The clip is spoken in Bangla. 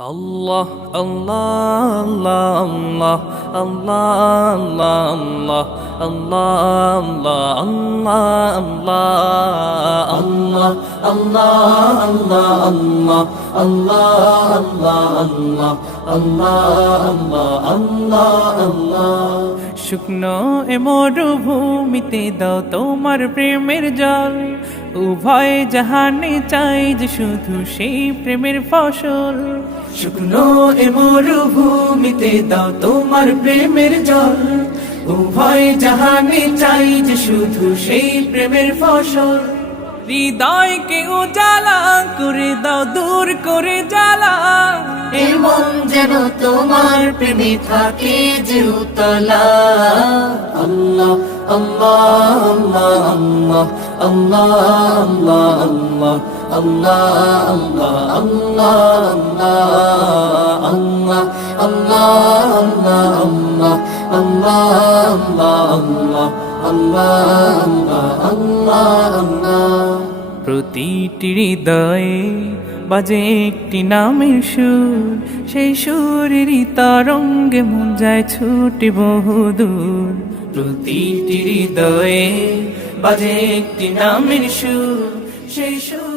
আল্লাহ আল্লাহ আল্লাহ আল্লাহ আল্লাহ আল্লাহ আল্লাহ আল্লাহ আল্লাহ আল্লাহ আল্লাহ আল্লাহ আল্লাহ আল্লাহ আল্লাহ শুকনো এ মরুভূমিতে দাও তোমার প্রেমের জল উভয় জাহানে চাই যে শুধু সেই প্রেমের ফসল শুকনো এ মরুভূমিতে দাও তোমার প্রেমের জল উভয় জাহানে চাই যে শুধু সেই প্রেমের ফসল হৃদয়কে উজালা করে দাও দূর করে জ্বালা এমন যেন তোমার প্রেমে থাকে যে উতলা আল্লাহ আল্লাহ আল্লাহ আল্লাহ আল্লাহ আল্লাহ আল্লাহ আল্লাহ আল্লাহ প্রতিটি হৃদয়ে বাজে একটি নামের সুর সেই সুরেরই তরঙ্গে মন যায় ছুটে বহুদূর প্রতিটি হৃদয়ে বাজে একটি নামের সুর সেই সুর